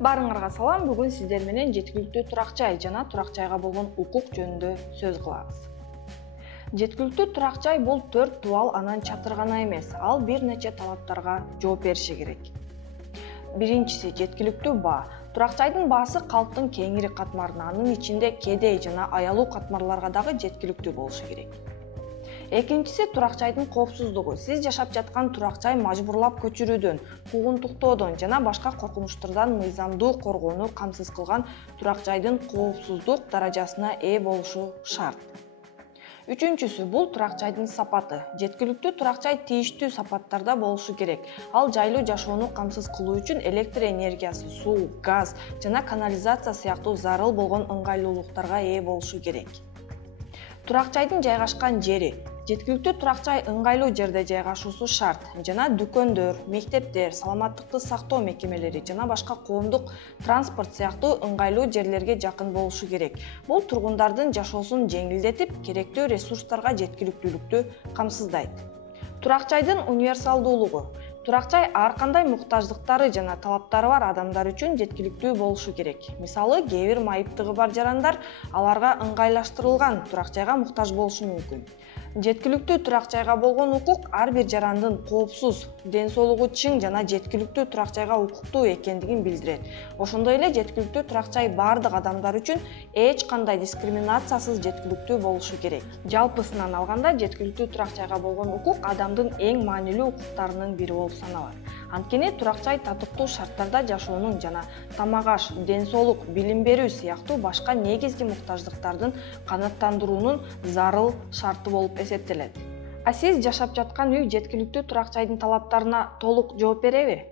Барыңарга салам, бүгүн сиздер менен жеткиликтүү турак жай жана турак жайга болгон укук жөнүндө сөз кылабыз. Жеткиликтүү турак жай бул 4 дубал анан чатыр гана эмес, ал бир нече талаптарга жооп бериши керек. Биринчиси жеткиликтүү баа. Турак жайдын баасы калктын кеңири катмарына, анын ичинде кедей жана аялуу катмарларга дагы жеткиликтүү болушу керек. Экинчиси турак жайдын коопсуздугу. Сиз жашап жаткан турак жай мажбурлап көчүрүүдөн, куугунтуктоодон жана башка коркунучтардан мыйзамдуу коргоону камсыз кылган турак жайдын коопсуздук даражасына ээ болушу шарт. Үчүнчүсү бул турак жайдын сапаты. Жеткиликтүү турак жай тийиштүү сапаттарда болушу керек. Ал жайлуу жашоону камсыз кылуу үчүн электр энергиясы, суу, газ жана канализация сыяктуу зарыл болгон ыңгайлуулуктарга ээ болушу керек. Турак жайдын жайгашкан жери. Жеткиликтүү турак жай ыңгайлуу жерде жайгашуусу шарт жана дүкөндөр, мектептер, саламаттыкты сактоо мекемелери жана башка коомдук транспорт сыяктуу ыңгайлуу жерлерге жакын болушу керек. Бул тургундардын жашоосун жеңилдетип, керектүү ресурстарга жеткиликтүүлүктү камсыздайт. Турак жайдын универсалдуулугу. Турак жай ар кандай муктаждыктары жана талаптары бар адамдар үчүн жеткиликтүү болушу керек. Мисалы, кээ бир майыптыгы бар жарандар аларга ыңгайлаштырылган турак жайга муктаж болушу мүмкүн. Жеткиликтүү турак жайга болгон укук ар бир жарандын коопсуз, ден соолугу чың жана жеткиликтүү турак жайга укуктуу экендигин билдирет. Ошондой эле жеткиликтүү турак жай бардык адамдар үчүн эч кандай дискриминациясыз жеткиликтүү болушу керек. Жалпысынан алганда, жеткиликтүү турак жайга болгон укук адамдын эң маанилүү укуктарынын бири болуп саналат. Анткени турак жай татыктуу шарттарда жашоонун жана тамак-аш, ден соолук, билим берүү сыяктуу башка негизги муктаждыктардын канааттандыруунун зарыл шарты болуп эсептелет. А сиз жашап жаткан үй жеткиликтүү турак жайдын талаптарына толук жооп береби?